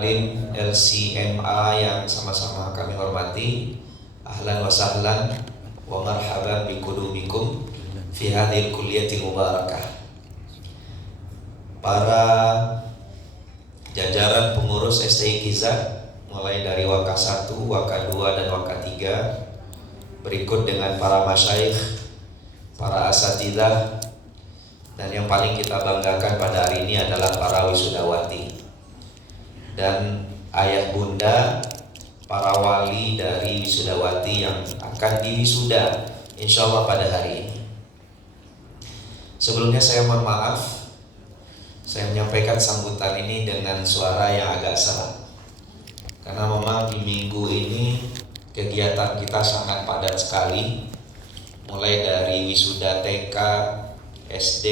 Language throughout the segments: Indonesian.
LCMA yang sama-sama kami hormati, ahlan wa sahlan wa marhaban biqudumikum fi hadhil kulliyatil mubarakah. Para jajaran pengurus STI Kiza mulai dari Waka 1, Waka 2 dan Waka 3, berikut dengan para masyayikh, para asatidzah, dan yang paling kita banggakan pada hari ini adalah para wisudawati dan ayah bunda para wali dari wisudawati yang akan diwisuda insya Allah pada hari ini. Sebelumnya saya mohon maaf, saya menyampaikan sambutan ini dengan suara yang agak serak, karena memang di minggu ini kegiatan kita sangat padat sekali, mulai dari wisuda TK, SD,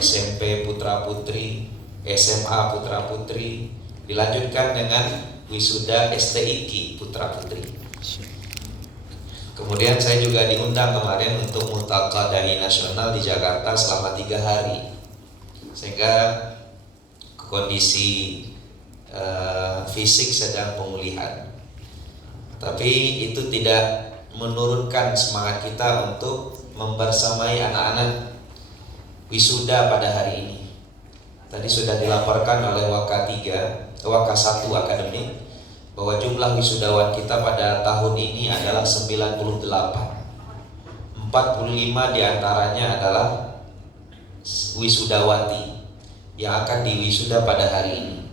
SMP putra putri, SMA putra putri, dilanjutkan dengan wisuda STIQ putra putri. Kemudian saya juga diundang kemarin untuk multaqa dai nasional di Jakarta selama 3 hari, sehingga kondisi fisik sedang pemulihan. Tapi itu tidak menurunkan semangat kita untuk membersamai anak-anak wisuda pada hari ini. Tadi sudah dilaporkan oleh Waka 3, Waka 1 akademik, bahwa jumlah wisudawan kita pada tahun ini adalah 98. 45 diantaranya adalah wisudawati yang akan diwisuda pada hari ini.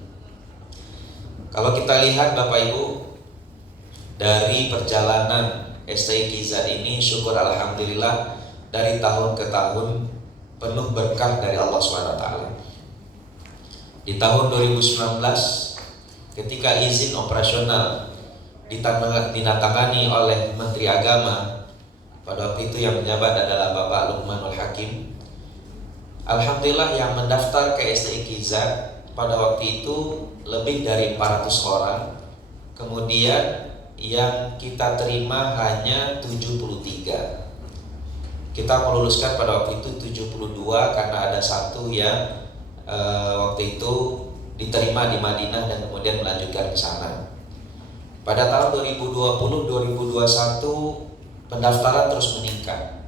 Kalau kita lihat Bapak Ibu, dari perjalanan STI Kiza ini, syukur alhamdulillah dari tahun ke tahun penuh berkah dari Allah SWT. Di tahun 2019 ketika izin operasional ditandatangani oleh Menteri Agama, pada waktu itu yang menjabat adalah Bapak Luqmanul Hakim, alhamdulillah yang mendaftar ke STI Kiza pada waktu itu lebih dari 400 orang. Kemudian yang kita terima hanya 73. Kita meluluskan pada waktu itu 72 karena ada satu yang waktu itu diterima di Madinah dan kemudian melanjutkan ke sana. Pada tahun 2020-2021 pendaftaran terus meningkat.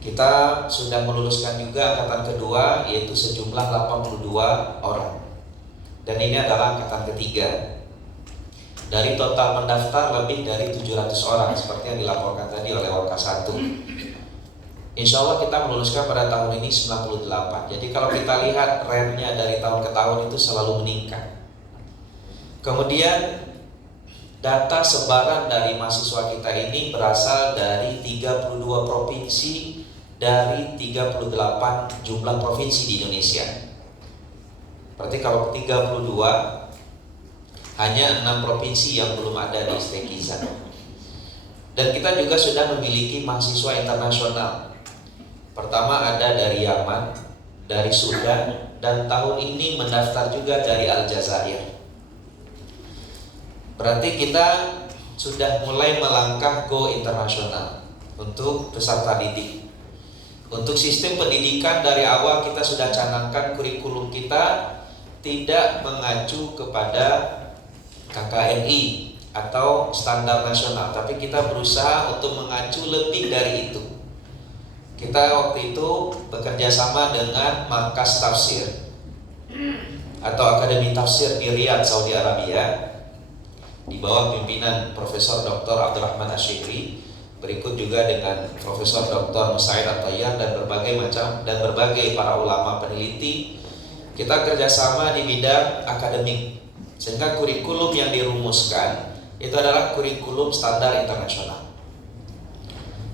Kita sudah meluluskan juga angkatan kedua, yaitu sejumlah 82 orang. Dan ini adalah angkatan ketiga. Dari total pendaftar lebih dari 700 orang seperti yang dilaporkan tadi oleh Waka 1. Insya Allah kita meluluskan pada tahun ini 98. Jadi kalau kita lihat trennya dari tahun ke tahun itu selalu meningkat. Kemudian data sebaran dari mahasiswa kita ini berasal dari 32 provinsi dari 38 jumlah provinsi di Indonesia. Berarti kalau 32 hanya 6 provinsi yang belum ada di STI Kiza. Dan kita juga sudah memiliki mahasiswa internasional. Pertama ada dari Yaman, dari Sudan, dan tahun ini mendaftar juga dari Aljazair. Berarti kita sudah mulai melangkah go internasional untuk peserta didik. Untuk sistem pendidikan dari awal kita sudah canangkan kurikulum kita tidak mengacu kepada KKNI atau standar nasional, tapi kita berusaha untuk mengacu lebih dari itu. Kita waktu itu bekerja sama dengan Markas Tafsir atau Akademi Tafsir di Riyadh, Saudi Arabia, di bawah pimpinan Profesor Dr. Abdurrahman Asyikri, berikut juga dengan Profesor Dr. Musaid At-Tayyar dan berbagai para ulama peneliti. Kita kerjasama di bidang akademik, sehingga kurikulum yang dirumuskan itu adalah kurikulum standar internasional.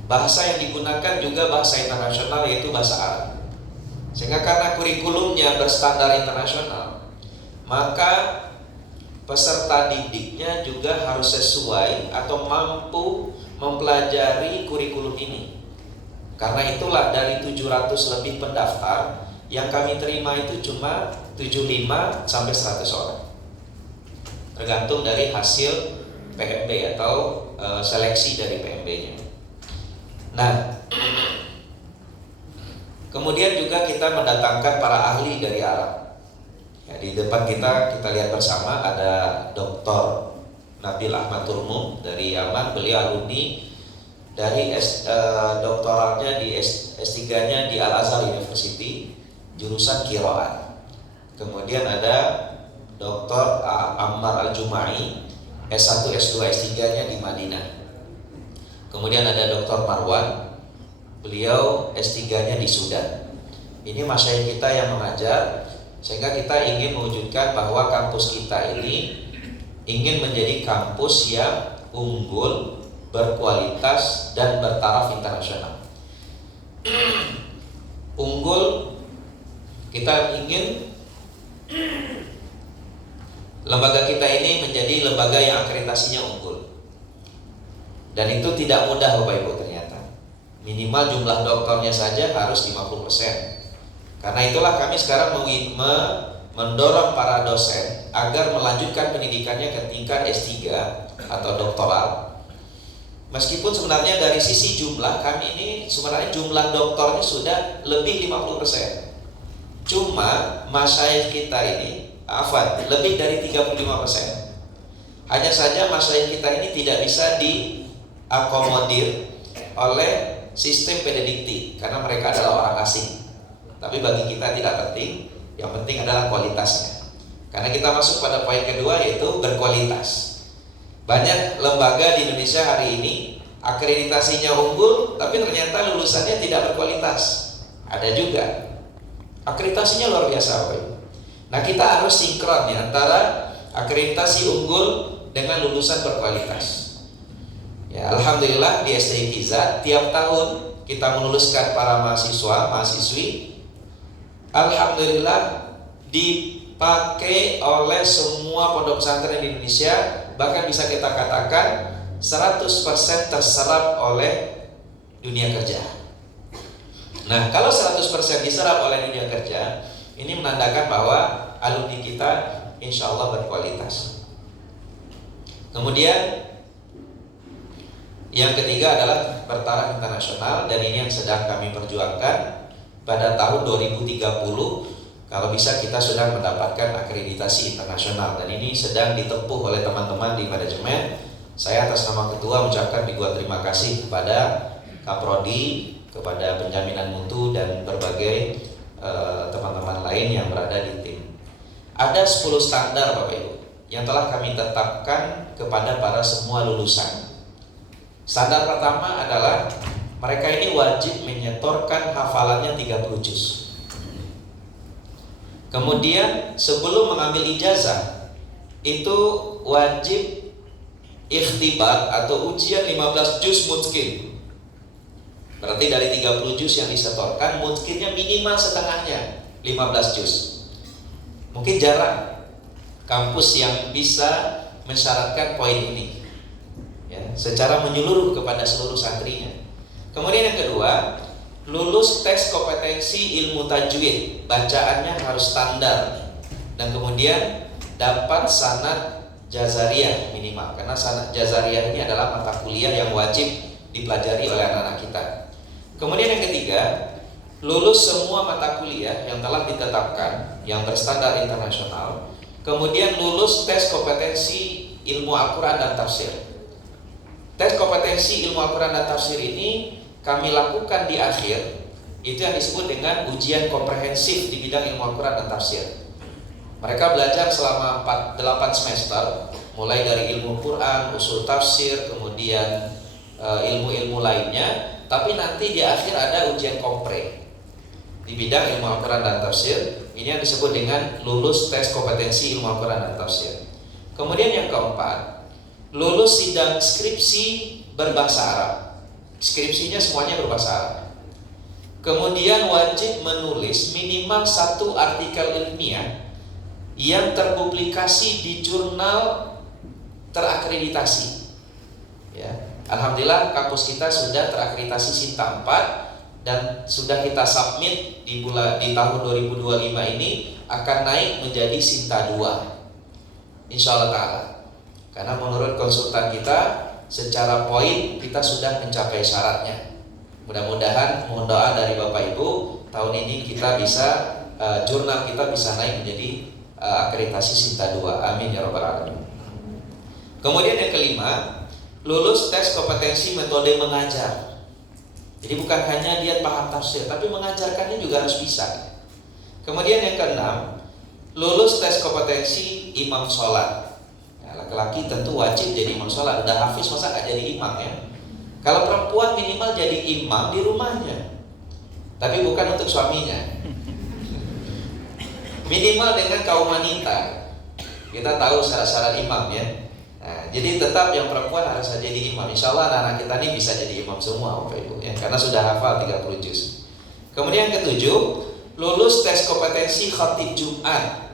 Bahasa yang digunakan juga bahasa internasional, yaitu bahasa Arab. Sehingga karena kurikulumnya berstandar internasional, maka peserta didiknya juga harus sesuai atau mampu mempelajari kurikulum ini. Karena itulah dari 700 lebih pendaftar, yang kami terima itu cuma 75 sampai 100 orang. Tergantung dari hasil PMB atau seleksi dari PMB-nya. Nah, kemudian juga kita mendatangkan para ahli dari Arab. Ya, di depan kita lihat bersama ada Dr. Nabil Ahmad Turmum dari Yaman. Beliau alumni dari doktoralnya di S3-nya di Al-Azhar University, jurusan Qiraat. Kemudian ada Dr. Ammar Al-Jumai, S1, S2, S3-nya di Madinah. Kemudian ada Dr. Marwan, beliau S3-nya di Sudan. Ini masyayikh kita yang mengajar, sehingga kita ingin mewujudkan bahwa kampus kita ini ingin menjadi kampus yang unggul, berkualitas, dan bertaraf internasional. Unggul, kita ingin lembaga kita ini menjadi lembaga yang akreditasinya unggul. Dan itu tidak mudah Bapak Ibu ternyata. Minimal jumlah doktornya saja harus 50%. Karena itulah kami sekarang mendorong para dosen agar melanjutkan pendidikannya ke tingkat S3 atau doktoral. Meskipun sebenarnya dari sisi jumlah kami ini sebenarnya jumlah doktornya sudah lebih 50%. Cuma masyayikh kita ini lebih dari 35%. Hanya saja masyayikh kita ini tidak bisa diakomodir oleh sistem pededikti karena mereka adalah orang asing. Tapi bagi kita tidak penting, yang penting adalah kualitasnya. Karena kita masuk pada poin kedua, yaitu berkualitas. Banyak lembaga di Indonesia hari ini akreditasinya unggul, tapi ternyata lulusannya tidak berkualitas. Ada juga akreditasinya luar biasa, Bapak Ibu. Nah, kita harus sinkron ya antara akreditasi unggul dengan lulusan berkualitas. Ya, alhamdulillah di STI Kiza tiap tahun kita meluluskan para mahasiswa, mahasiswi. Alhamdulillah dipakai oleh semua pondok pesantren di Indonesia, bahkan bisa kita katakan 100% terserap oleh dunia kerja. Nah, kalau 100% diserap oleh dunia kerja, ini menandakan bahwa alumni kita insya Allah berkualitas. Kemudian yang ketiga adalah bertaraf internasional, dan ini yang sedang kami perjuangkan. Pada tahun 2030 kalau bisa kita sudah mendapatkan akreditasi internasional, dan ini sedang ditempuh oleh teman-teman di manajemen. Saya atas nama ketua mengucapkan ribuan terima kasih kepada Kaprodi, kepada penjaminan mutu, dan berbagai teman-teman lain yang berada di tim. Ada 10 standar Bapak Ibu yang telah kami tetapkan kepada para semua lulusan. Standar pertama adalah mereka ini wajib menyetorkan hafalannya 30 juz. Kemudian sebelum mengambil ijazah itu wajib ikhtibar atau ujian 15 juz mutqin. Berarti dari 30 juz yang disetorkan, mutqinnya minimal setengahnya 15 juz. Mungkin jarang kampus yang bisa mensyaratkan poin ini ya, secara menyeluruh kepada seluruh santrinya. Kemudian yang kedua, lulus tes kompetensi ilmu tajwid, bacaannya harus standar, dan kemudian dapat sanad jazariyah minimal, karena sanad jazariyah ini adalah mata kuliah yang wajib dipelajari oleh anak-anak kita. Kemudian yang ketiga, lulus semua mata kuliah yang telah ditetapkan yang berstandar internasional. Kemudian lulus tes kompetensi ilmu Al-Quran dan tafsir. Tes kompetensi ilmu Al-Quran dan tafsir ini kami lakukan di akhir, itu yang disebut dengan ujian komprehensif di bidang ilmu Al-Quran dan tafsir. Mereka belajar selama 8 semester, mulai dari ilmu Quran, usul tafsir, kemudian ilmu-ilmu lainnya. Tapi nanti di akhir ada ujian kompre di bidang ilmu Al-Quran dan tafsir. Ini yang disebut dengan lulus tes kompetensi ilmu Al-Quran dan tafsir. Kemudian yang keempat, lulus sidang skripsi berbahasa Arab. Skripsinya semuanya berbahasa Arab. Kemudian wajib menulis minimal 1 artikel ilmiah yang terpublikasi di jurnal terakreditasi. Ya, alhamdulillah kampus kita sudah terakreditasi Sinta 4 dan sudah kita submit di tahun 2025 ini akan naik menjadi Sinta 2. Insya Allah ta'ala. Karena menurut konsultan kita, secara poin kita sudah mencapai syaratnya. Mudah-mudahan mohon doa dari Bapak Ibu, tahun ini kita bisa jurnal kita bisa naik menjadi akreditasi Sinta 2. Amin ya rabbal alamin. Kemudian yang kelima, lulus tes kompetensi metode mengajar. Jadi bukan hanya dia paham tafsir, tapi mengajarkannya juga harus bisa. Kemudian yang keenam, lulus tes kompetensi imam sholat. Ya, laki-laki tentu wajib jadi imam sholat. Udah hafiz masa gak jadi imam ya. Kalau perempuan minimal jadi imam di rumahnya, tapi bukan untuk suaminya. Minimal dengan kaum wanita. Kita tahu syarat-syarat imam ya. Nah, jadi tetap yang perempuan harus jadi imam. Insya Allah anak-anak kita ini bisa jadi imam semua Bapak Ibu ya, karena sudah hafal 30 juz. Kemudian yang ketujuh, lulus tes kompetensi khatib Jumat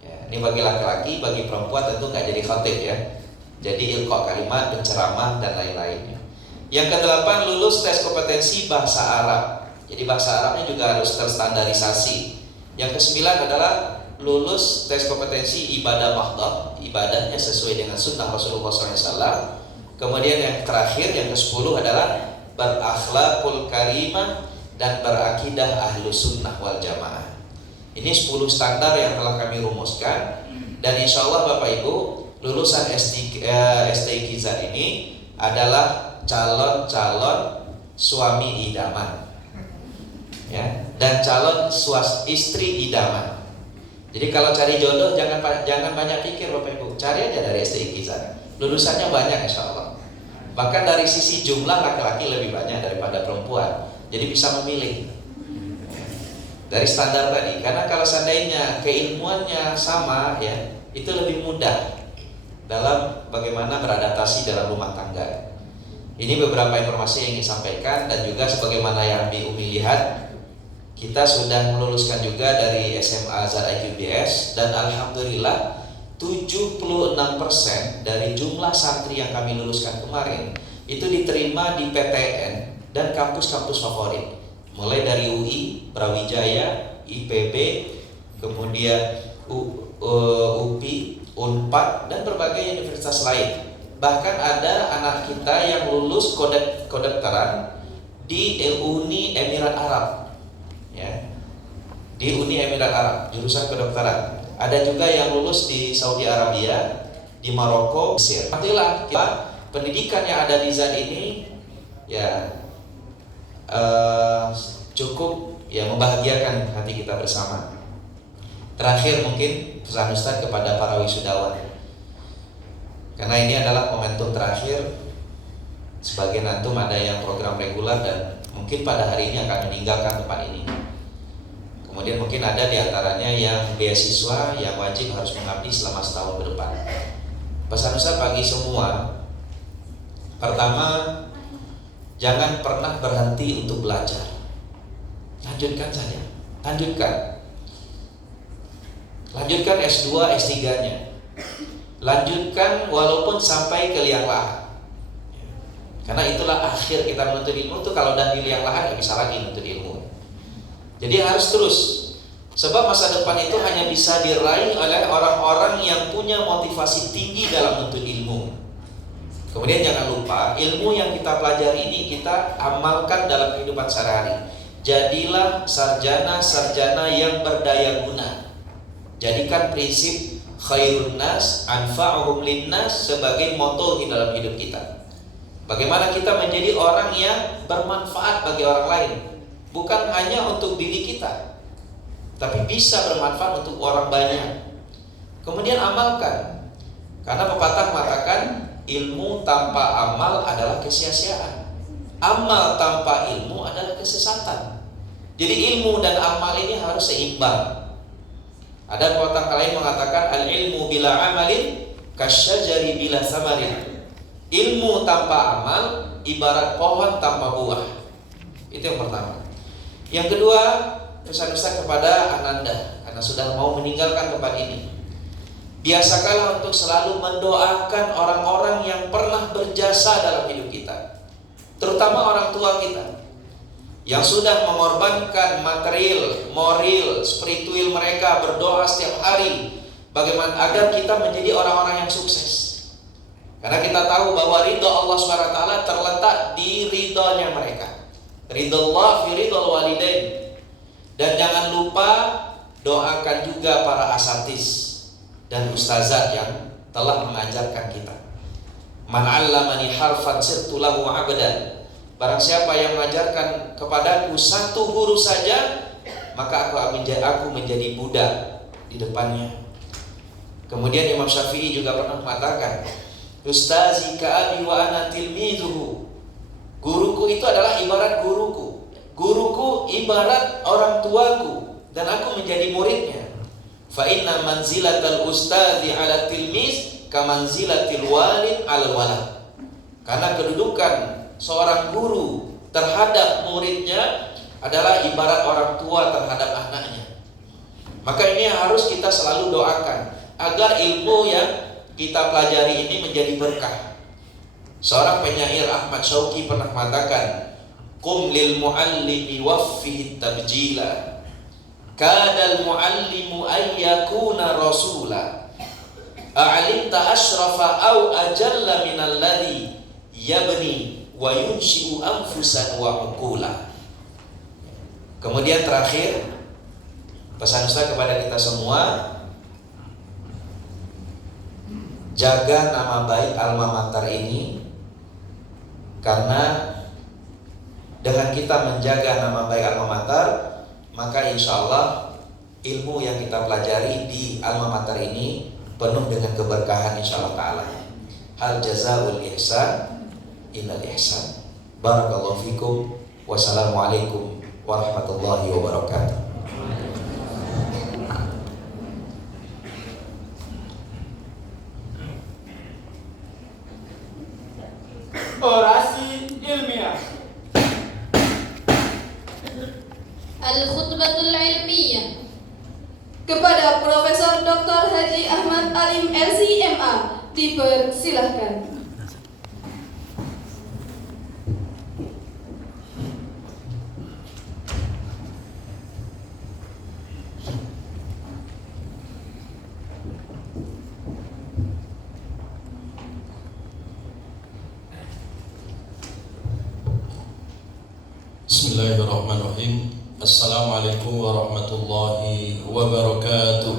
ya, ini bagi laki-laki, bagi perempuan tentu nggak jadi khatib ya. Jadi ilqa kalimat, penceramah dan lain-lainnya. Yang kedelapan, lulus tes kompetensi bahasa Arab. Jadi bahasa Arabnya juga harus terstandarisasi. Yang kesembilan adalah lulus tes kompetensi ibadah mahdhah, ibadahnya sesuai dengan sunnah Rasulullah SAW. Kemudian yang terakhir, yang ke-10 adalah berakhlakul karimah dan berakidah ahlu sunnah wal jamaah. Ini 10 standar yang telah kami rumuskan. Dan insya Allah Bapak Ibu, lulusan STIQ ini adalah calon-calon suami idaman ya, dan calon istri idaman. Jadi kalau cari jodoh jangan banyak pikir Bapak Ibu, cari aja dari STIQ. Lulusannya banyak insya Allah. Bahkan dari sisi jumlah laki-laki lebih banyak daripada perempuan. Jadi bisa memilih dari standar tadi. Karena kalau seandainya keilmuannya sama ya, itu lebih mudah dalam bagaimana beradaptasi dalam rumah tangga. Ini beberapa informasi yang ingin disampaikan, dan juga sebagaimana yang Umi lihat, kita sudah meluluskan juga dari SMA Azhar IQBS, dan alhamdulillah 76% dari jumlah santri yang kami luluskan kemarin itu diterima di PTN dan kampus-kampus favorit, mulai dari UI, Brawijaya, IPB, kemudian UPI, Unpad, dan berbagai universitas lain. Bahkan ada anak kita yang lulus kedokteran di Uni Emirat Arab ya, di Uni Emirat Arab, jurusan kedokteran. Ada juga yang lulus di Saudi Arabia, di Maroko, Mesir. Alhamdulillah, pendidikan yang ada di ZAN ini ya cukup ya membahagiakan hati kita bersama. Terakhir mungkin pesan Ustadz kepada para wisudawan, karena ini adalah momentum terakhir. Sebagian antum ada yang program reguler dan mungkin pada hari ini akan meninggalkan tempat ini. Kemudian mungkin ada di antaranya yang beasiswa yang wajib harus mengabdi selama setahun ke depan. Pesan Ustaz bagi semua, pertama, jangan pernah berhenti untuk belajar. Lanjutkan saja, lanjutkan S2, S3-nya. Lanjutkan walaupun sampai ke liang lahat. Karena itulah akhir kita menuntut ilmu itu, kalau udah di liang lahat nggak bisa lagi menuntut ilmu. Jadi harus terus. Sebab masa depan itu hanya bisa diraih oleh orang-orang yang punya motivasi tinggi dalam menuntut ilmu. Kemudian jangan lupa, ilmu yang kita pelajari ini kita amalkan dalam kehidupan sehari-hari. Jadilah sarjana-sarjana yang berdaya guna. Jadikan prinsip khairun nas anfa'uhum linnas sebagai moto di dalam hidup kita. Bagaimana kita menjadi orang yang bermanfaat bagi orang lain, bukan hanya untuk diri kita, tapi bisa bermanfaat untuk orang banyak. Kemudian amalkan, karena pepatah mengatakan ilmu tanpa amal adalah kesia-siaan, amal tanpa ilmu adalah kesesatan. Jadi ilmu dan amal ini harus seimbang. Ada pepatah lain mengatakan al-ilmu bila amalin kasyajari bila samarin. Ilmu tanpa amal ibarat pohon tanpa buah. Itu yang pertama. Yang kedua, pesan Ustaz kepada Ananda, karena sudah mau meninggalkan tempat ini. Biasakanlah untuk selalu mendoakan orang-orang yang pernah berjasa dalam hidup kita, terutama orang tua kita yang sudah mengorbankan material, moral, spiritual mereka, berdoa setiap hari bagaimana agar kita menjadi orang-orang yang sukses. Karena kita tahu bahwa ridha Allah SWT terletak di ridhonya mereka. Ridha Allah fi ridha walidain. Dan jangan lupa doakan juga para asatis dan ustazat yang telah mengajarkan kita. Man 'allamani harfan sirtu lahu 'abdan. Barang siapa yang mengajarkan kepadaku satu huruf saja, maka aku menjadi budak di depannya. Kemudian Imam Syafi'i juga pernah mengatakan, Ustazi ka'abi wa ana tilmizuhu. Guruku itu adalah ibarat guruku. Guruku ibarat orang tuaku dan aku menjadi muridnya. Fa inna manzilatal ustazi 'ala tilmiz ka manzilatil walid 'ala walad. Karena kedudukan seorang guru terhadap muridnya adalah ibarat orang tua terhadap anaknya. Maka ini harus kita selalu doakan agar ilmu yang kita pelajari ini menjadi berkah. Seorang penyair Ahmad Syauqi pernah mengatakan, "Qum lil muallimi waffihi tabjila, kadal muallimu ayyakuna rasula, a'limta ashrafa aw ajalla minal ladhi yabni wa yunshi'u anfusan wa uqula." Kemudian terakhir, pesan Ustaz kepada kita semua, jaga nama baik alma mater ini, karena dengan kita menjaga nama baik alma mater, maka insya Allah ilmu yang kita pelajari di alma mater ini penuh dengan keberkahan insya Allah ta'ala. Hal jazaul ihsan innal ihsan. Barakallahu fikum. Wassalamualaikum warahmatullahi wabarakatuh. Orasi ilmiah. Al-khutbatul ilmiyah. Kepada Profesor Dr. Haji Ahmad Alim LC.MA dipersilahkan. Bismillahirrahmanirrahim. Assalamualaikum warahmatullahi wabarakatuh.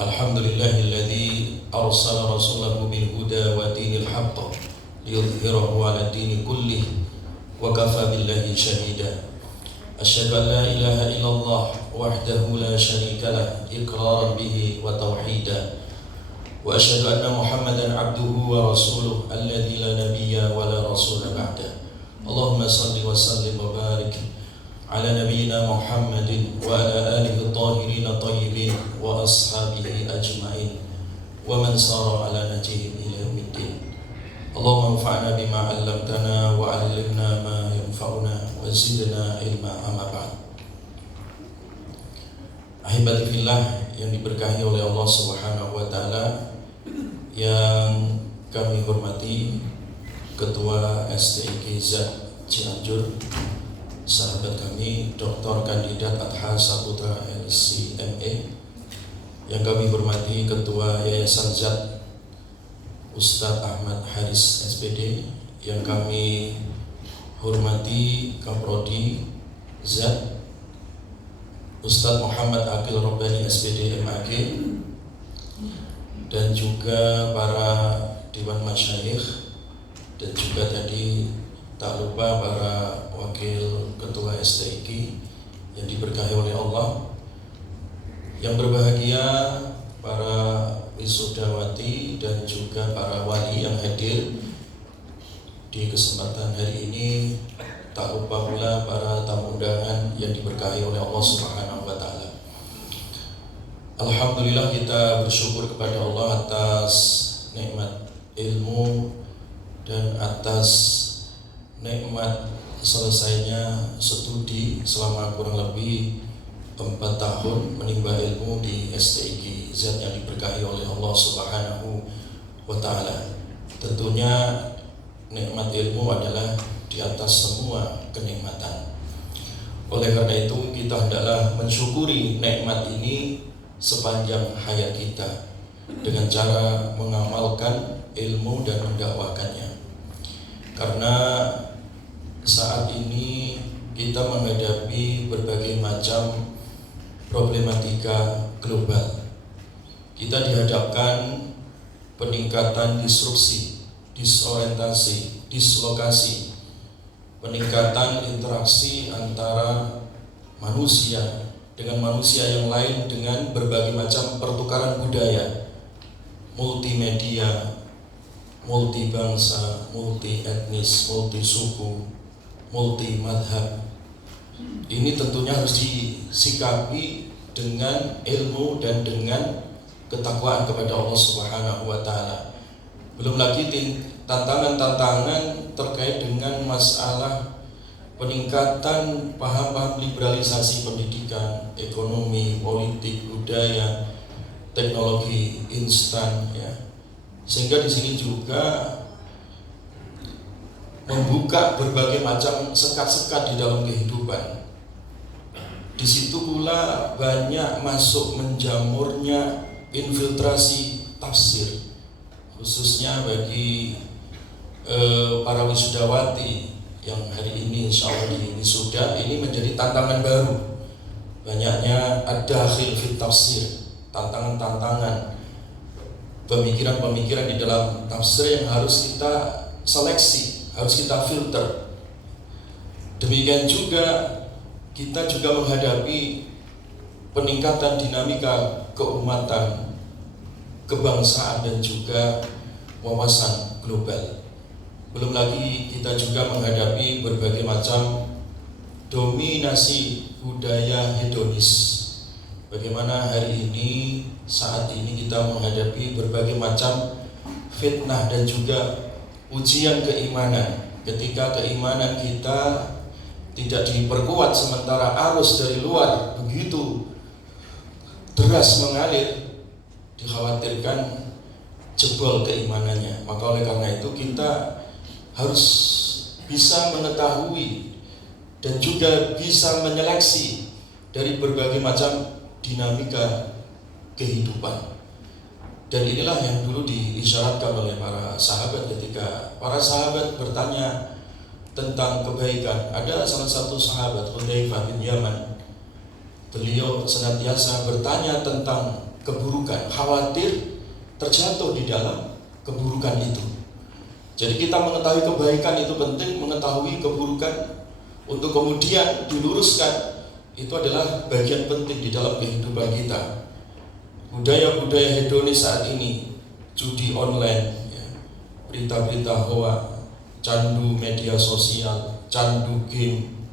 Alhamdulillahilladzi arsala rasulahu bil huda wa dinil haqq liyudhhirahu 'ala dini kullih wa kafa billahi shahida. Asyhadu an la ilaha illallah wahdahu la syarika lah iqraran bihi wa tauhida. Wa asyhadu anna Muhammadan abduhu wa rasuluh alladzi la nabiyya wa la rasula ba'da. Allahumma salli wa sallim wa barik ala nabiyyina Muhammadin wa ala alihi at-tahirin at-tayyibin wa ashabihi ajma'in wa man sara ala najihim ila yaumiddin. Allahumma anfa'na bima 'allamtana wa 'allimna ma yanfa'una wa zidna ilma amma ba'd. Ahibati fillah yang diberkahi oleh Allah Subhanahu wa taala, yang kami hormati Ketua STIKZ Cianjur, sahabat kami Dr. Kandidat Adha Saputra LC.MA, yang kami hormati Ketua Yayasan ZAT Ustadz Ahmad Haris SPD, yang kami hormati Kaprodi ZAT Ustadz Muhammad Aqil Robbani SPD MAG, dan juga para Dewan Masyayikh, dan juga tadi tak lupa para Wakil Ketua STIK yang diberkahi oleh Allah. Yang berbahagia para wisudawati dan juga para wali yang hadir di kesempatan hari ini. Tak lupa pula para tamu undangan yang diberkahi oleh Allah Subhanahu wa taala. Alhamdulillah, kita bersyukur kepada Allah atas nikmat ilmu dan atas nikmat selesainya studi selama kurang lebih 4 tahun menimba ilmu di STIK Z yang diberkahi oleh Allah Subhanahu wa taala. Tentunya nikmat ilmu adalah di atas semua kenikmatan. Oleh karena itu, kita hendaklah mensyukuri nikmat ini sepanjang hayat kita dengan cara mengamalkan ilmu dan mendakwakannya. Karena saat ini kita menghadapi berbagai macam problematika global. Kita dihadapkan peningkatan disrupsi, disorientasi, dislokasi, peningkatan interaksi antara manusia dengan manusia yang lain dengan berbagai macam pertukaran budaya, multimedia, multi bangsa, multi etnis, multi suku, multi madhab. Ini tentunya harus disikapi dengan ilmu dan dengan ketakwaan kepada Allah Subhanahu wa taala. Belum lagi tantangan-tantangan terkait dengan masalah peningkatan paham-paham liberalisasi pendidikan, ekonomi, politik, budaya, teknologi instan, ya. Sehingga di sini juga membuka berbagai macam sekat-sekat di dalam kehidupan. Di situ pula banyak masuk menjamurnya infiltrasi tafsir, khususnya bagi para wisudawati yang hari ini insya Allah di wisuda. Ini menjadi tantangan baru. Banyaknya ad-dakhil fit tafsir, tantangan-tantangan, pemikiran-pemikiran di dalam tafsir yang harus kita seleksi, harus kita filter. Demikian juga kita juga menghadapi peningkatan dinamika keumatan, kebangsaan dan juga wawasan global. Belum lagi kita juga menghadapi berbagai macam dominasi budaya hedonis. Bagaimana hari ini, saat ini kita menghadapi berbagai macam fitnah dan juga ujian keimanan. Ketika keimanan kita tidak diperkuat sementara arus dari luar begitu deras mengalir, dikhawatirkan jebol keimanannya. Maka oleh karena itu kita harus bisa mengetahui dan juga bisa menyeleksi dari berbagai macam dinamika kehidupan. Dan inilah yang dulu diisyaratkan oleh para sahabat ketika para sahabat bertanya tentang kebaikan. Ada salah satu sahabat, Hudzaifah bin Yaman, beliau senantiasa bertanya tentang keburukan, khawatir terjatuh di dalam keburukan itu. Jadi kita mengetahui kebaikan itu penting, mengetahui keburukan untuk kemudian diluruskan, itu adalah bagian penting di dalam kehidupan kita. Budaya-budaya hedonis saat ini, judi online, ya, berita-berita hoax, candu media sosial, candu game,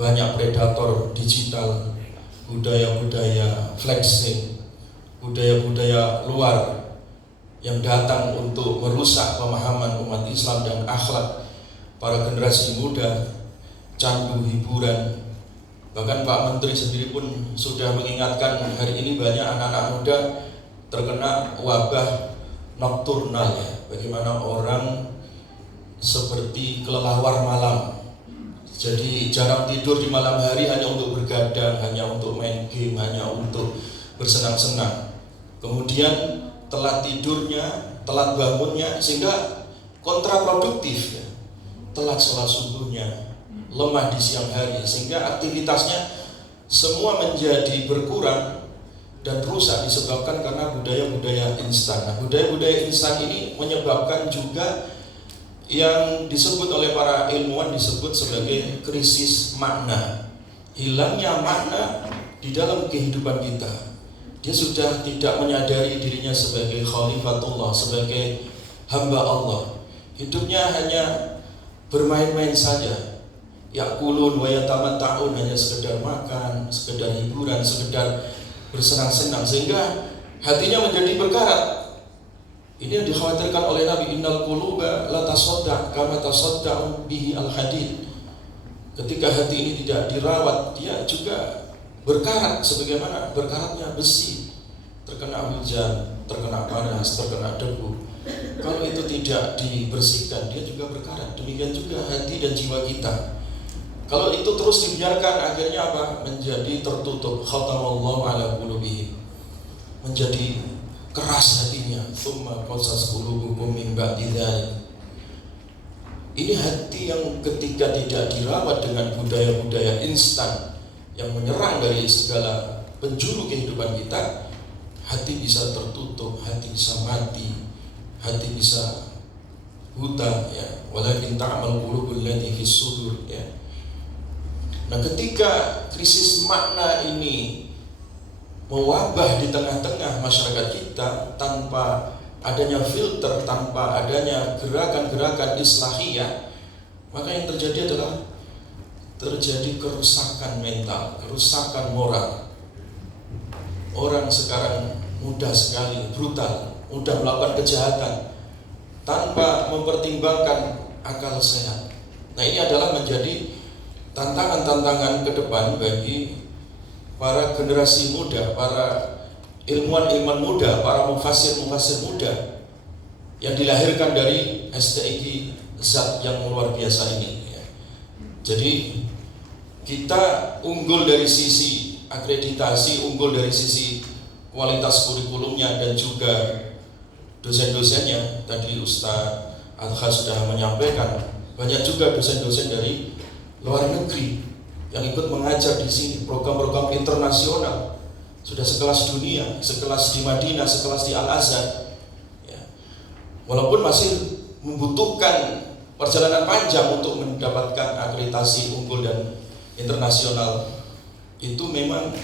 banyak predator digital, budaya-budaya flexing, budaya-budaya luar yang datang untuk merusak pemahaman umat Islam dan akhlak para generasi muda, candu hiburan. Bahkan Pak Menteri sendiri pun sudah mengingatkan hari ini banyak anak-anak muda terkena wabah nokturnal, ya. Bagaimana orang seperti kelelawar malam. Jadi jarang tidur di malam hari hanya untuk bergadang, hanya untuk main game, hanya untuk bersenang-senang. Kemudian telat tidurnya, telat bangunnya, sehingga kontraproduktif, ya. Telat sholat subuhnya, lemah di siang hari, sehingga aktivitasnya semua menjadi berkurang dan rusak disebabkan karena budaya-budaya instan. Nah, budaya-budaya instan ini menyebabkan juga yang disebut oleh para ilmuwan disebut sebagai krisis makna. Hilangnya makna di dalam kehidupan kita. Dia sudah tidak menyadari dirinya sebagai khalifatullah, sebagai hamba Allah. Hidupnya hanya bermain-main saja. Ya'kulun wa yatamatta'un, hanya sekedar makan, sekedar hiburan, sekedar bersenang-senang, sehingga hatinya menjadi berkarat. Ini yang dikhawatirkan oleh Nabi, innal quluba la tasadda kama tasadda'u bihi al-hadid. Ketika hati ini tidak dirawat, dia juga berkarat sebagaimana berkaratnya besi, terkena hujan, terkena panas, terkena debu. Kalau itu tidak dibersihkan, dia juga berkarat. Demikian juga hati dan jiwa kita. Kalau itu terus dibiarkan, akhirnya apa? Menjadi tertutup. Khatamallahu ala qulubihim. Menjadi keras hatinya. Tsumma qasas qulubukum min ba'di dzalik. Ini hati yang ketika tidak dirawat dengan budaya-budaya instan yang menyerang dari segala penjuru kehidupan kita, hati bisa tertutup, hati bisa mati, hati bisa buta, ya. Walakin ta'mal qulubul lati fis sudur, ya. Nah, ketika krisis makna ini mewabah di tengah-tengah masyarakat kita tanpa adanya filter, tanpa adanya gerakan-gerakan islahiyah, maka yang terjadi adalah terjadi kerusakan mental, kerusakan moral. Orang sekarang mudah sekali brutal, mudah melakukan kejahatan tanpa mempertimbangkan akal sehat. Nah, ini adalah menjadi tantangan-tantangan ke depan bagi para generasi muda, para ilmuwan-ilmuwan muda, para mufasir-mufasir muda yang dilahirkan dari STIQ Zat yang luar biasa ini, ya. Jadi kita unggul dari sisi akreditasi, unggul dari sisi kualitas kurikulumnya dan juga dosen-dosennya. Tadi Ustaz Alha sudah menyampaikan, banyak juga dosen-dosen dari luar negeri yang ikut mengajar di sini, program-program internasional. Sudah sekelas dunia, sekelas di Madinah, sekelas di Al-Azhar, ya. Walaupun masih membutuhkan perjalanan panjang untuk mendapatkan akreditasi unggul dan internasional, itu memang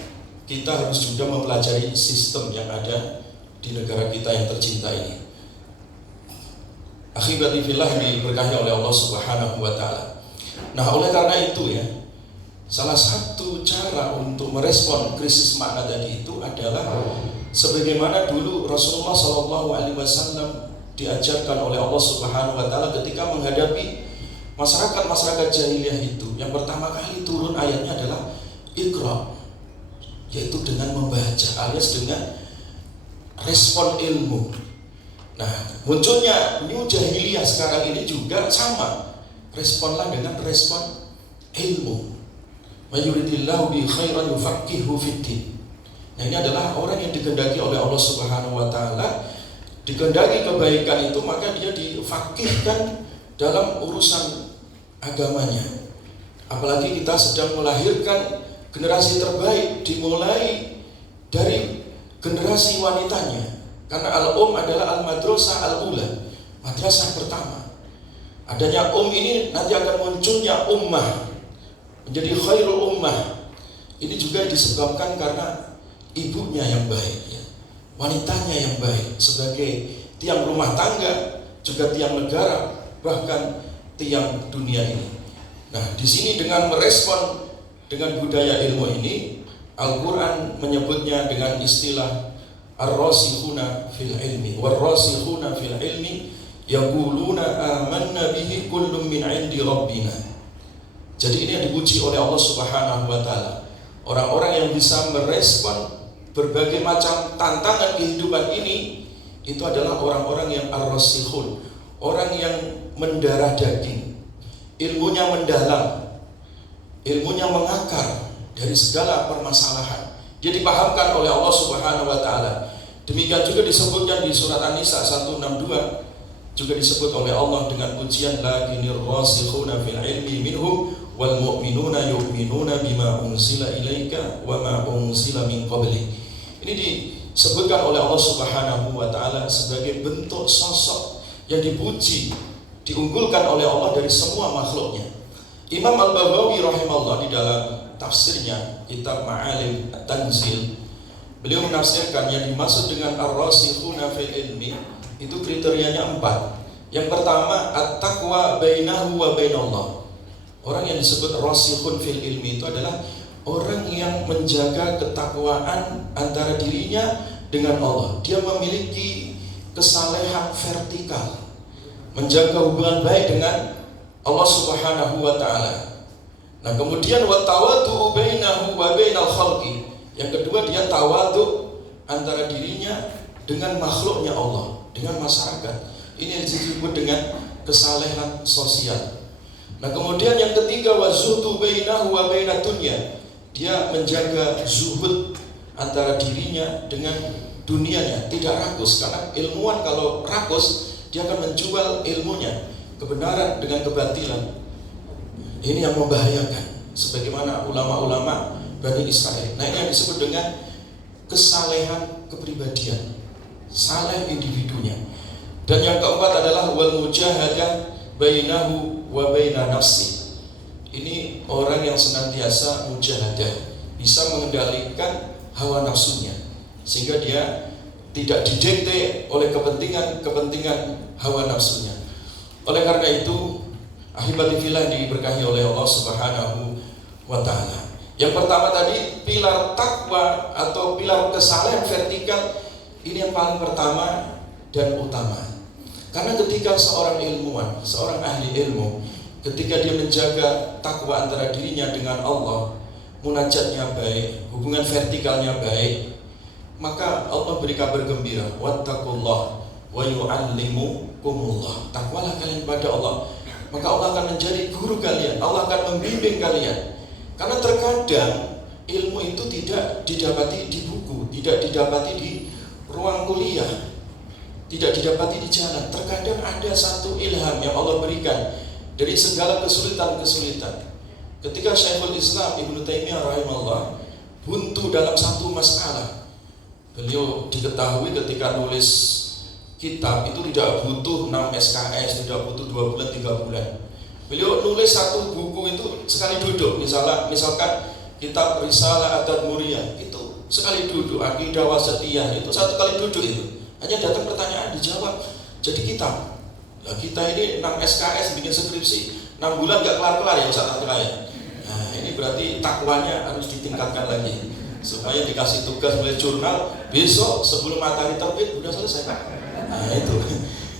kita harus juga mempelajari sistem yang ada di negara kita yang tercinta ini. Akhirati fillah diberkahi oleh Allah Subhanahu wa Ta'ala. Nah, oleh karena itu, ya, salah satu cara untuk merespon krisis makna tadi itu adalah sebagaimana dulu Rasulullah SAW diajarkan oleh Allah Subhanahu wa Ta'ala ketika menghadapi masyarakat jahiliyah itu. Yang pertama kali turun ayatnya adalah Iqra, yaitu dengan membaca alias dengan respon ilmu. Nah, munculnya new jahiliyah sekarang ini juga sama, responlah dengan respon ilmu. Mayuridillahu bi khairan yufaqihu fiddin. Nah, ini adalah orang yang dikehendaki oleh Allah Subhanahu wa Ta'ala, dikehendaki kebaikan itu, maka dia difaqihkan dalam urusan agamanya. Apalagi kita sedang melahirkan generasi terbaik, dimulai dari generasi wanitanya. Karena adalah al-madrasah al-ula, madrasah pertama. Adanya ini nanti akan munculnya ummah, menjadi khairul ummah. Ini juga disebabkan karena ibunya yang baik, ya. Wanitanya yang baik sebagai tiang rumah tangga, juga tiang negara, bahkan tiang dunia ini. Nah, di sini dengan merespon dengan budaya ilmu ini, Al-Quran menyebutnya dengan istilah ar-rasikhuna fil ilmi, war-rasikhuna fil ilmi yaquluna amanna bihi kullun min 'indi rabbina. Jadi ini yang dipuji oleh Allah Subhanahu wa Ta'ala. Orang-orang yang bisa merespon berbagai macam tantangan kehidupan ini, itu adalah orang-orang yang ar-rasikhun, orang yang mendarah daging, ilmunya mendalam, ilmunya mengakar dari segala permasalahan. Dia dipahamkan oleh Allah Subhanahu wa Ta'ala. Demikian juga disebutkan di surat An-Nisa 162, juga disebut oleh Allah dengan pujian lakinir rasikhuna fil ilmi minhum wal mu'minuna yu'minuna bima unzila ilaika wa ma unzila min qabli. Ini disebutkan oleh Allah Subhanahu wa Ta'ala sebagai bentuk sosok yang dipuji, diunggulkan oleh Allah dari semua makhluknya. Imam Al-Baghawi rahimahullah di dalam tafsirnya kitab Ma'alim At-Tanzil, beliau menafsirkan yang dimaksud dengan ar-rasikhuna fil ilmi itu kriterianya 4. Yang pertama, at-taqwa bainahu wa bainallah. Orang yang disebut rasikhun fil ilmi itu adalah orang yang menjaga ketakwaan antara dirinya dengan Allah. Dia memiliki kesalehan vertikal, menjaga hubungan baik dengan Allah Subhanahu wa Ta'ala. Nah, kemudian wa tawaddu bainahu wa bainal khalqi. Yang kedua, dia tawadhu antara dirinya dengan makhluknya Allah, dengan masyarakat. Ini yang disebut dengan kesalehan sosial. Nah, kemudian yang ketiga, wa zuhdu bainahu wa bainad dunya. Dia menjaga zuhud antara dirinya dengan dunianya, tidak rakus. Karena ilmuwan kalau rakus, dia akan menjual ilmunya. kebenaran dengan kebatilan. Ini yang membahayakan, sebagaimana ulama-ulama Bani Israel. Nah, ini yang disebut dengan kesalehan kepribadian, saleh individunya. Dan yang keempat adalah wal mujahadah bainahu wa baina nafsi. Ini orang yang senantiasa mujahadah, bisa mengendalikan hawa nafsunya, sehingga dia tidak didikte oleh kepentingan hawa nafsunya. Oleh karena itu, ahibati fillah diberkahi oleh Allah Subhanahu wa taala. Yang pertama tadi, pilar takwa atau pilar kesalehan vertikal, ini yang paling pertama dan utama. Karena ketika seorang ilmuwan, seorang ahli ilmu, ketika dia menjaga takwa antara dirinya dengan Allah, munajatnya baik, hubungan vertikalnya baik, maka Allah beri kabar gembira, wattaqullah wa yu'allimukumullah. Takwalah kalian pada Allah, maka Allah akan menjadi guru kalian, Allah akan membimbing kalian. Karena terkadang ilmu itu tidak didapati di buku, tidak didapati di ruang kuliah, tidak didapati di jalan. Terkadang ada satu ilham yang Allah berikan dari segala kesulitan-kesulitan. Ketika Syekhul Islam Ibnu Taimiyah rahimahullah buntu dalam satu masalah, beliau diketahui ketika nulis kitab itu tidak butuh 6 SKS, tidak butuh 2 bulan, 3 bulan. Beliau nulis satu buku itu sekali duduk. Misalkan kitab Risalah Ad-Darmuriyah itu sekali duduk, Aqidah Wasatiyah itu satu kali duduk itu. Hanya datang pertanyaan dijawab, jadi kitab. Nah, kita ini 6 SKS bikin skripsi 6 bulan gak kelar-kelar ya Ustaz ya. Nah, ini berarti takwanya harus ditingkatkan lagi supaya dikasih tugas oleh jurnal, besok sebelum matahari terbit udah selesai. Nah, itu.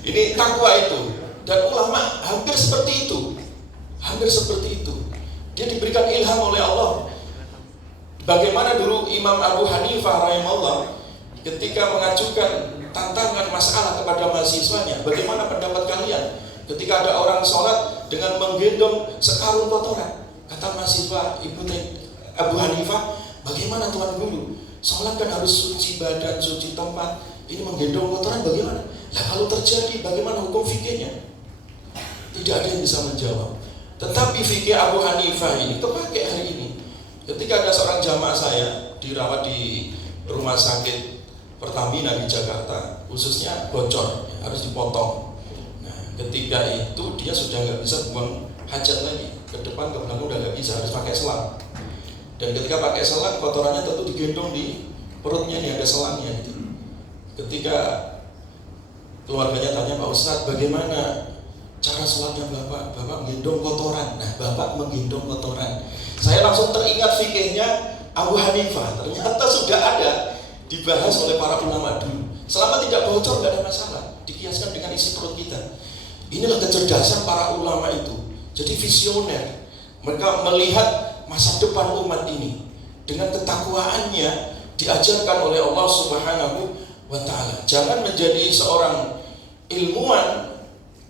Ini takwa itu. Dan ulama hampir seperti itu. Hampir seperti itu. Dia diberikan ilham oleh Allah. Bagaimana dulu Imam Abu Hanifah rahimahullah ketika mengajukan tantangan masalah kepada mahasiswanya, bagaimana pendapat kalian ketika ada orang sholat dengan menggendong sekarung kotoran? Kata mahasiswa Abu Hanifah, bagaimana Tuan Guru? Sholat kan harus suci badan, suci tempat. Ini menggendong kotoran bagaimana? Lah kalau terjadi bagaimana hukum fikihnya? Tidak ada yang bisa menjawab. Tetapi fikih Abu Hanifah ini kepake hari ini. Ketika ada seorang jamaah saya dirawat di rumah sakit Pertamina di Jakarta, khususnya bocor, harus dipotong. Nah, ketika itu dia sudah nggak bisa buang hajat lagi, ke depan ke belakang udah nggak bisa, harus pakai selang. Dan ketika pakai selang, kotorannya tentu digendong di perutnya, nih ada selangnya. Gitu. Ketika keluarganya tanya, Pak Ustadz, bagaimana cara sholatnya Bapak? Bapak menggendong kotoran. Nah, Bapak menggendong kotoran. Saya langsung teringat fikihnya Abu Hanifah. Ternyata sudah ada dibahas oleh para ulama dulu. Selama tidak bocor tidak ada masalah. Dikiaskan dengan isi perut kita. Inilah kecerdasan para ulama itu. Jadi visioner. Mereka melihat masa depan umat ini dengan ketakwaannya diajarkan oleh Allah Subhanahu wa taala. Jangan menjadi seorang ilmuwan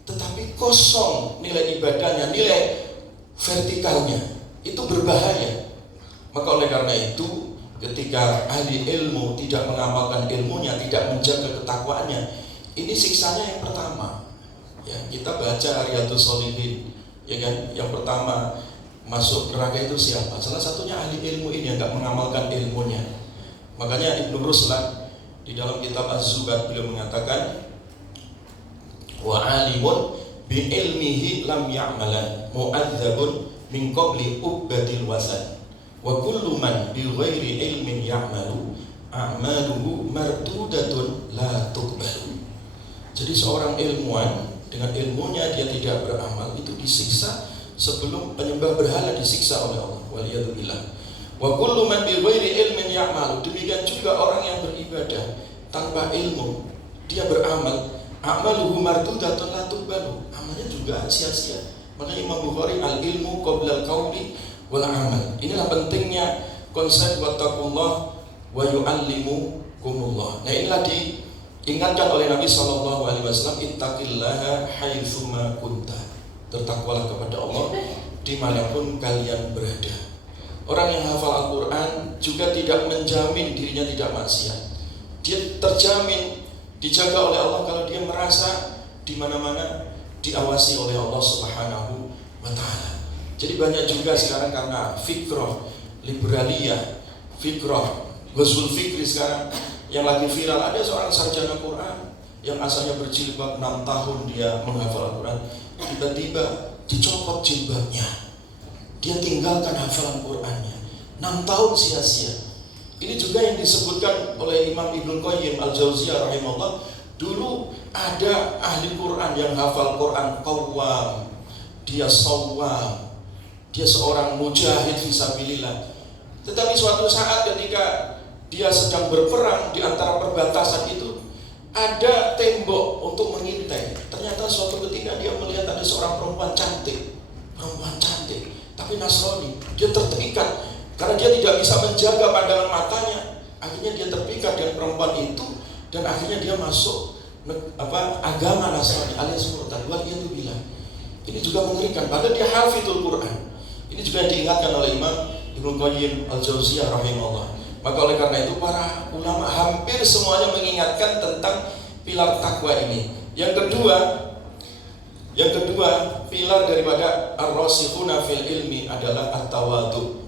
tetapi kosong nilai ibadahnya, nilai vertikalnya. Itu berbahaya. Maka oleh karena itu, ketika ahli ilmu tidak mengamalkan ilmunya, tidak menjaga ketakwaannya, ini siksanya yang pertama. Ya, kita baca Riyadhus Shalihin, ya kan? Yang pertama masuk neraka itu siapa? Salah satunya ahli ilmu ini yang tidak mengamalkan ilmunya. Makanya Ibnu Ruslan di dalam kitab Az-Zuhad beliau mengatakan, wa alimun bi ilmihi lam ya'malan mu'adzabun min qabli ubbatil wasan wa kullu man bi ghairi ilmin ya'malu a'maluhu mardudatun la tuqbalu. Jadi seorang ilmuwan dengan ilmunya dia tidak beramal itu disiksa sebelum penyembah berhala disiksa oleh Allah. Waliyadzubillah. Wa kullu man bi ghairi ilmin ya'malu. Demikian juga orang yang beribadah tanpa ilmu, dia beramal, a'maluhu mardudatun la tuqbalu. Amalnya juga sia-sia. Makanya Imam Bukhari al-ilmu qabla al-qawli wal amal. Inilah pentingnya konsep wattaqullah wa yu'allimukumullah. Nah, inilah diingatkan oleh Nabi SAW, ittaqillaha haitsuma kunta. Tertakwalah kepada Allah dimanapun kalian berada. Orang yang hafal Al-Quran juga tidak menjamin dirinya tidak maksiat. Dia terjamin dijaga oleh Allah kalau dia merasa di mana-mana diawasi oleh Allah Subhanahu wa Ta'ala. Jadi banyak juga sekarang karena fikrah liberaliyah, fikrah ghazwul fikri sekarang yang lagi viral. Ada seorang sarjana Quran yang asalnya berjilbab 6 tahun dia menghafal Al-Quran, tiba-tiba dicopot jilbabnya, dia tinggalkan hafalan Qurannya, 6 tahun sia-sia. Ini juga yang disebutkan oleh Imam Ibnu Qayyim Al-Jauziyah rahimahullah. Dulu ada ahli Quran yang hafal Quran qawwam, dia shawwam, dia seorang mujahid fisabilillah. Tetapi suatu saat ketika dia sedang berperang di antara perbatasan itu, ada tembok untuk mengintai. Ternyata suatu ketika dia melihat ada seorang perempuan cantik, tapi Nasrani. Dia terikat karena dia tidak bisa menjaga pandangan matanya. Akhirnya dia terpikat dengan perempuan itu dan akhirnya dia masuk agama Nasrani alias murtad. Itu bilang ini juga mengerikan. Padahal dia hafizul Quran. Ini juga diingatkan oleh Imam Ibnu Qayyim Al-Jauziyah rahimahullah. Maka oleh karena itu para ulama hampir semuanya mengingatkan tentang pilar takwa ini. Yang kedua pilar daripada ar-rasikhuna fil ilmi adalah at-tawadhu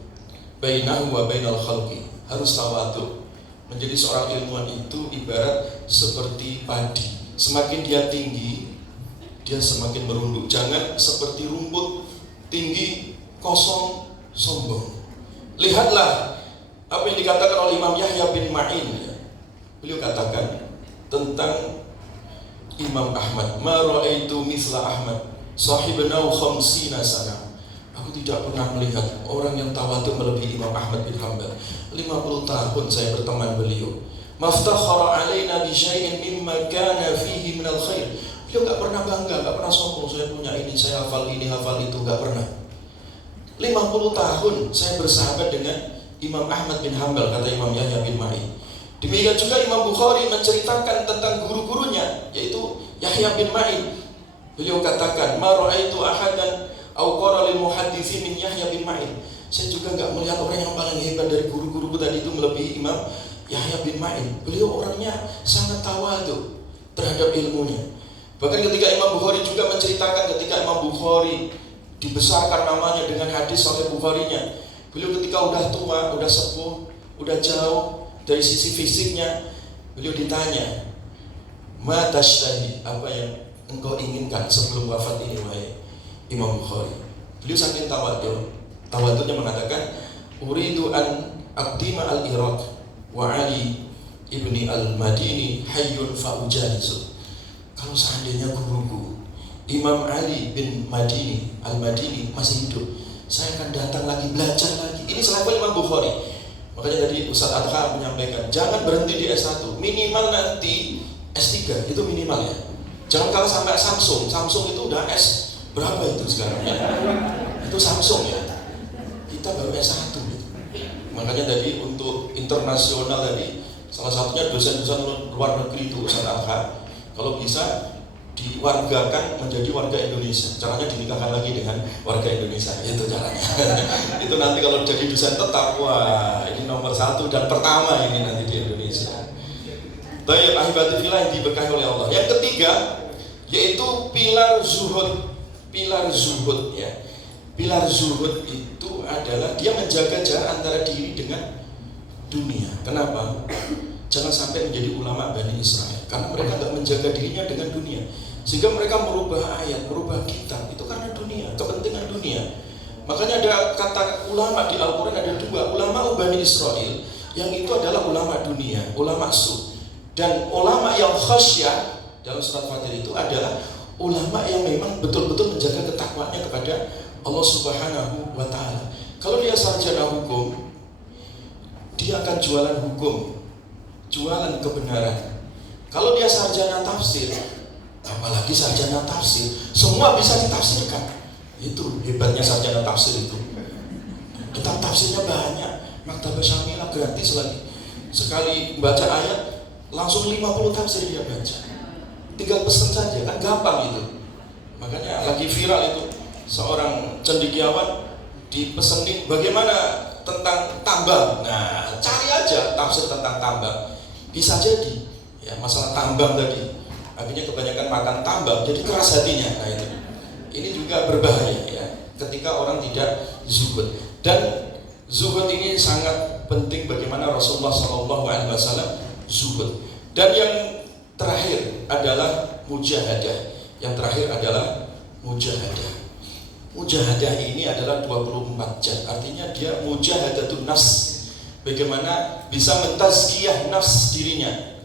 bainahu wa bainal khalqi. Harus tawadhu. Menjadi seorang ilmuwan itu ibarat seperti padi. Semakin dia tinggi, dia semakin merunduk. Jangan seperti rumput tinggi kosong sombong. Lihatlah apa yang dikatakan oleh Imam Yahya bin Ma'in. Beliau katakan tentang Imam Ahmad, ma ra'aitu misla Ahmad sahibnau khamsina sana. Aku tidak pernah melihat orang yang tawadhu melebihi Imam Ahmad bin Hanbal. 50 tahun saya berteman beliau. Maftakhara alaina bi syai'in mimma kana fihi minal khair. Beliau enggak pernah bangga, enggak pernah sombong saya punya ini, saya hafal ini, hafal itu, enggak pernah. 50 tahun saya bersahabat dengan Imam Ahmad bin Hanbal, kata Imam Yahya bin Ma'in. Demikian juga Imam Bukhari menceritakan tentang guru-gurunya, yaitu Yahya bin Ma'in. Beliau katakan, ma ra'aitu ahadan aw qara lil muhadditsin min Yahya bin Ma'in. Saya juga enggak melihat orang yang paling hebat dari guru-guru tadi itu melebihi Imam Yahya bin Ma'in. Beliau orangnya sangat tawadhu terhadap ilmunya. Bahkan ketika Imam Bukhari juga menceritakan ketika Imam Bukhari dibesarkan namanya dengan hadis Sahih Bukharinya. Beliau ketika udah tua, udah sepuh, udah jauh dari sisi fisiknya, beliau ditanya, ma tashtahi, apa yang engkau inginkan sebelum wafat ini wahai Imam Bukhari? Beliau saking tawadhunya mengatakan, uridu an aqdima al-Iraq wa Ali ibni al-Madini hayyun fa'ujalisu. Kalau seandainya guruku Imam Ali bin Madini al-Madini masih hidup, saya akan datang lagi, belajar lagi. Ini selevel Imam Bukhari. Makanya tadi Ustaz Adha menyampaikan, jangan berhenti di S1, minimal nanti S3, itu minimal ya. Jangan kalah sampai Samsung. Samsung itu udah S berapa itu sekarang ya? Itu Samsung ya. Kita baru S1 gitu. Makanya tadi untuk internasional tadi, salah satunya dosen-dosen luar negeri itu Ustaz Adha, kalau bisa diwargakan menjadi warga Indonesia. Caranya dinikahkan lagi dengan warga Indonesia. Itu caranya. Itu nanti kalau jadi dosen tetap, wah ini nomor 1 dan pertama ini nanti di Indonesia. Baik, ahibati fillah yang diberkahi oleh Allah. Yang ketiga yaitu pilar zuhud. Pilar zuhud ya. Pilar zuhud itu adalah dia menjaga jarak antara diri dengan dunia. Kenapa? Jangan sampai menjadi ulama Bani Israel, karena mereka tidak menjaga dirinya dengan dunia, sehingga mereka merubah ayat, merubah kitab, itu karena dunia, kepentingan dunia. Makanya ada kata ulama di Al-Quran, ada 2, ulama Bani Israel, yang itu adalah ulama dunia, ulama su, dan ulama yang khasyah dalam surat Fatir itu adalah ulama yang memang betul-betul menjaga ketakwaannya kepada Allah Subhanahu wa Ta'ala. Kalau dia sarjana hukum, dia akan jualan hukum, jualan kebenaran. Kalau dia sarjana tafsir, apalagi sarjana tafsir, semua bisa ditafsirkan. Itu hebatnya sarjana tafsir itu. Kitab tafsirnya banyak, Maktabah Syamilah gratis lagi. Sekali baca ayat, langsung 50 tafsir dia baca. Tinggal pesan saja, kan gampang itu. Makanya lagi viral itu, seorang cendekiawan dipesenin bagaimana tentang tambang. Nah, cari aja tafsir tentang tambang. Bisa jadi ya masalah tambang tadi. akhirnya kebanyakan makan tambang jadi keras hatinya. Nah ini juga berbahaya ya ketika orang tidak zuhud. Dan zuhud ini sangat penting bagaimana Rasulullah SAW zuhud. Dan yang terakhir adalah mujahadah. Yang terakhir adalah mujahadah. Mujahadah ini adalah 24 jam. Artinya dia mujahadatun nafs. Bagaimana bisa mentazkiyah nafs dirinya.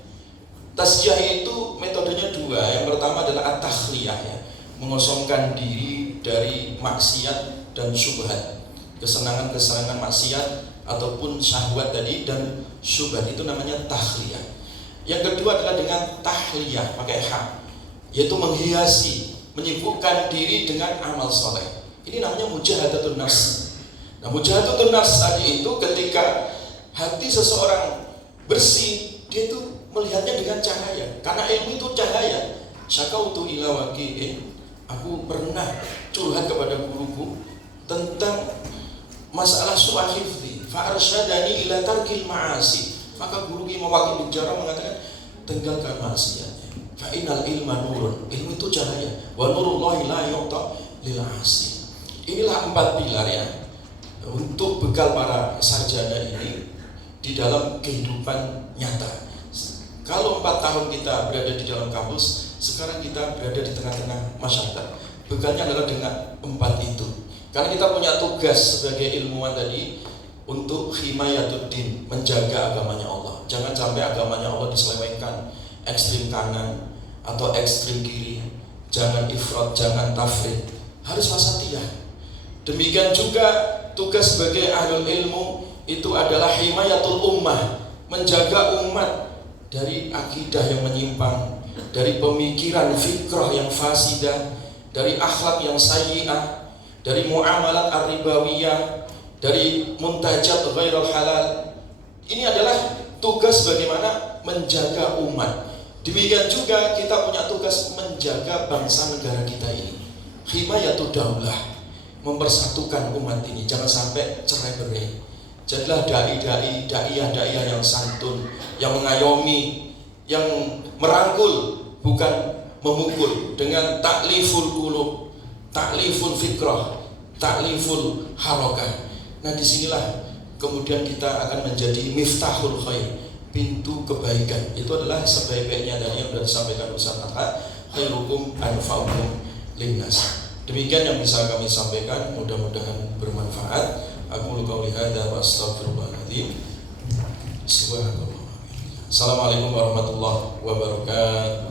Tazkiyah itu metodenya dua. Yang pertama adalah at-takhliyah ya, mengosongkan diri dari maksiat dan syubhat. Kesenangan-kesenangan maksiat ataupun syahwat tadi dan syubhat itu namanya takhliyah. Yang kedua adalah dengan tahliyah pakai ha, yaitu menghiasi, menyibukkan diri dengan amal soleh. Ini namanya mujahadatun nafs. Nah, mujahadatun nafs tadi itu ketika hati seseorang bersih, dia itu melihatnya dengan cahaya. Karena ilmu itu cahaya. Syakautu ila waqi'in, aku pernah curhat kepada guruku tentang masalah su'ah hifzi, fa arsyadani ila tarkil ma'asi. Maka guru Imam Waqi bin Jarrah mengatakan tinggalkan maksiatnya. Fa innal ilma nurun, ilmu itu cahaya. Wa nurullahi la yu'ta lil 'asi. Inilah 4 pilar ya untuk bekal para sarjana ini di dalam kehidupan nyata. Kalau 4 tahun kita berada di dalam kampus, sekarang kita berada di tengah-tengah masyarakat. Bekalnya adalah dengan 4 itu. Karena kita punya tugas sebagai ilmuwan tadi untuk himayatuddin, menjaga agamanya Allah. Jangan sampai agamanya Allah diselewengkan, ekstrim kanan atau ekstrim kiri. Jangan ifrat, jangan tafrid. Harus wasatiyah. Demikian juga tugas sebagai ahlul ilmu itu adalah himayatul ummah, menjaga umat dari akidah yang menyimpang, dari pemikiran fikrah yang fasidah, dari akhlak yang sayyi'ah, dari muamalat ar-ribawiyah, dari muntajat ghairul halal. Ini adalah tugas bagaimana menjaga umat. Demikian juga kita punya tugas menjaga bangsa negara kita ini. Himayatul daulah, mempersatukan umat ini, jangan sampai cerai-berai. Jadilah dai-dai yang santun, yang mengayomi, yang merangkul, bukan memukul, dengan takliful qulub, takliful fikrah, takliful harokah. Nah disinilah kemudian kita akan menjadi miftahul khair, pintu kebaikan. Itu adalah sebaik-baiknya dari yang sudah disampaikan Ustaz Ahad, khairukum anfa'ukum linnas. Demikian yang bisa kami sampaikan, mudah-mudahan bermanfaat. Aku qauli hadza wa astaghfirullahaladzim. Subhanallah. Assalamualaikum warahmatullahi wabarakatuh.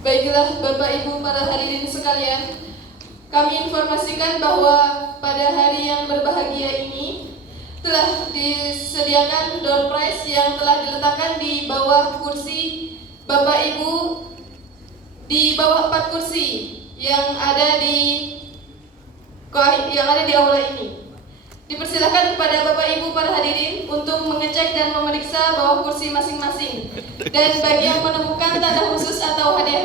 Baiklah Bapak Ibu para hadirin sekalian, kami informasikan bahwa pada hari yang berbahagia ini telah disediakan door prize yang telah diletakkan di bawah kursi Bapak Ibu, di bawah 4 kursi yang ada di aula ini. Dipersilakan kepada Bapak Ibu para hadirin untuk mengecek dan memeriksa bawah kursi masing-masing. Dan bagi yang menemukan tanda khusus atau hadiah